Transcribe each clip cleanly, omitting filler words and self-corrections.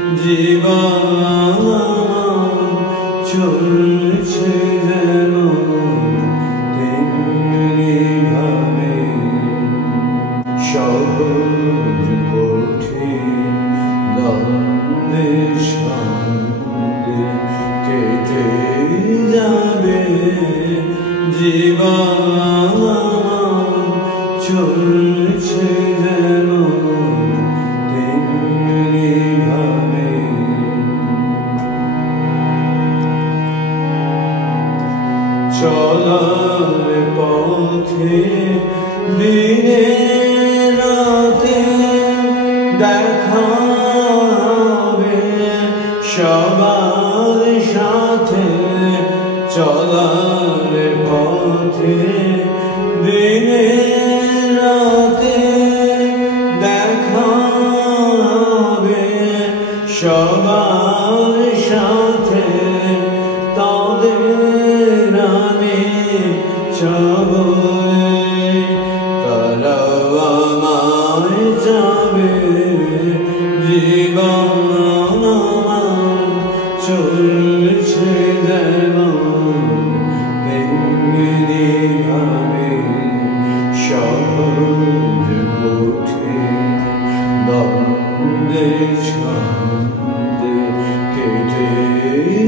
জীবন চলছে যেন তেমনি ভাবে সহজ কঠিন দ্বন্দ্বের সঙ্গে কেটে যাবে। জীবন চলছে যেন চলার পথে দিনে রাতে দেখা হবে সবার সাথে। চলার পথে দিনে রাতে দেখা হবে সবার সাথে। তাদের আমি যাবো, তারাও আমায় যাবে। জীবন আমার চলছে যেন তেমনি ভাবে সহজ কঠিন দ্বন্দ্বের সঙ্গে কেটে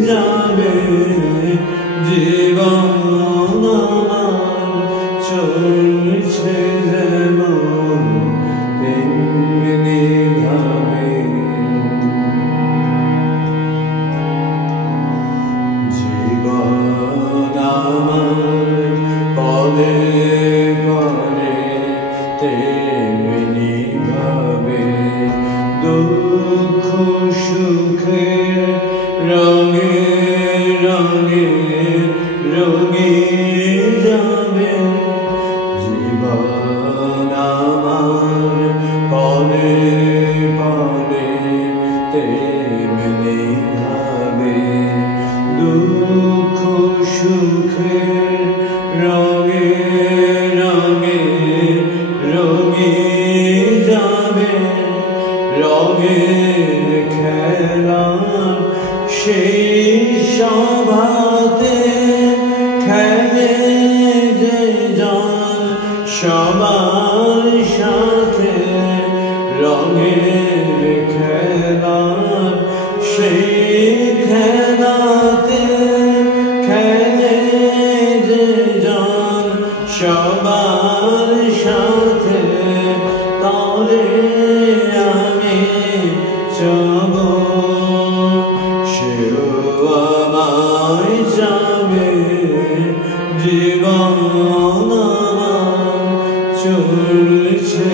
যাবে। জীবন আমার চলছে যেন তেমনি ভাবে। জীবন আমার পদে পদে তেমনি ভাবে দুঃখ সুখের রঙে রঙে রঙিয়ে যাবে। জীবন আমার পদে পদে তেমনি ভাবে দুঃখ সুখের রঙে রঙে রঙিয়ে যাবে। রঙের খেলার সেই সভাতে খেলে যে জন সবার সাথে। রঙের খেলার সেই খেলাতে খেলে যে জন সবার সাথে। তাহলে আমি যাবো, সেও আমায় যাবে। জীবন আমার চলছে